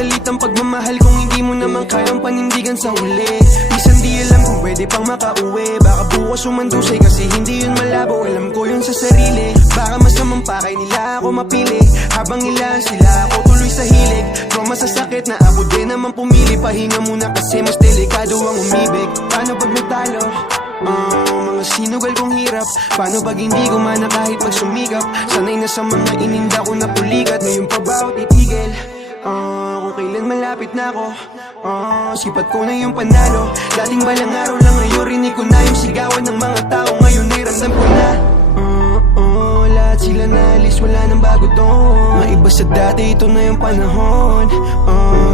salitang pagmamahal kung hindi mo naman kayang panindigan sa huli. Minsan di alam kung pwede pang makauwi, baka bukas umandusay kasi hindi yun malabo. Alam ko yun sa sarili, baka masamang pakay nila ako mapili. Habang ilan sila ako tuloy sa hilig, trauma sa sakit na ako din naman pumili. Pahinga muna kasi mas delikado ang umibig. Paano pag natalo? Mga sinugal kong hirap. Paano pag hindi gumana kahit magsumikap? Sanay na sa mga ininda ko na pulikat. Ngayon pa ba ako titigil? Kung kailan malapit na ako, sipat ko na yung panalo. Dating balang araw lang ngayon rinig ko na yung sigawan ng mga tao. Ngayon ay ramdam ko na lahat sila naalis, wala nang bago doon. Maiba sa dati, ito na yung panahon.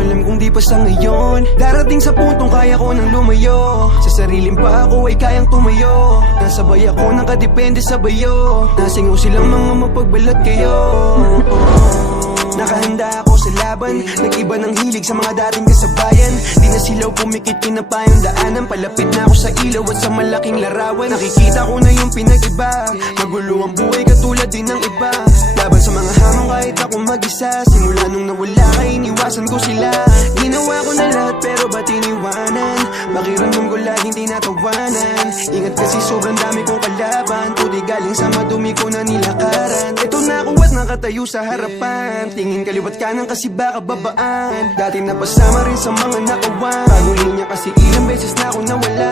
Alam kong di pa sa ngayon darating sa puntong kaya ko nang lumayo. Sa sariling pa ako ay kayang tumayo. Nasabay ako, nakadepende sa bayo. Nasingaw silang mga mapagbalat kayo. Nakahanda ako sa laban, nag-iba ng hilig sa mga dating kasabayan. Di na silaw pumikit, kinapayang daanan. Palapit na ako sa ilaw at sa malaking larawan. Nakikita ko na yung pinag-iba, magulo ang buhay katulad din ng iba. Laban sa mga hamon kahit ako mag-isa. Simula nung nawala ka, iniwasan ko sila. Ginawa ko na lahat pero ba't iniwanan? Pakiramdam ko laging tinatawanan. Ingat kasi sobrang dami kong kalaban. Tuloy galing sa madumi ko na nilakaran. Ito na ako at nakatayo sa harapan. Tingin kaliwat kanan kasi baka babaan. Dati napasama rin sa mga nakawan. Bagong linya kasi ilang beses na ako nawala.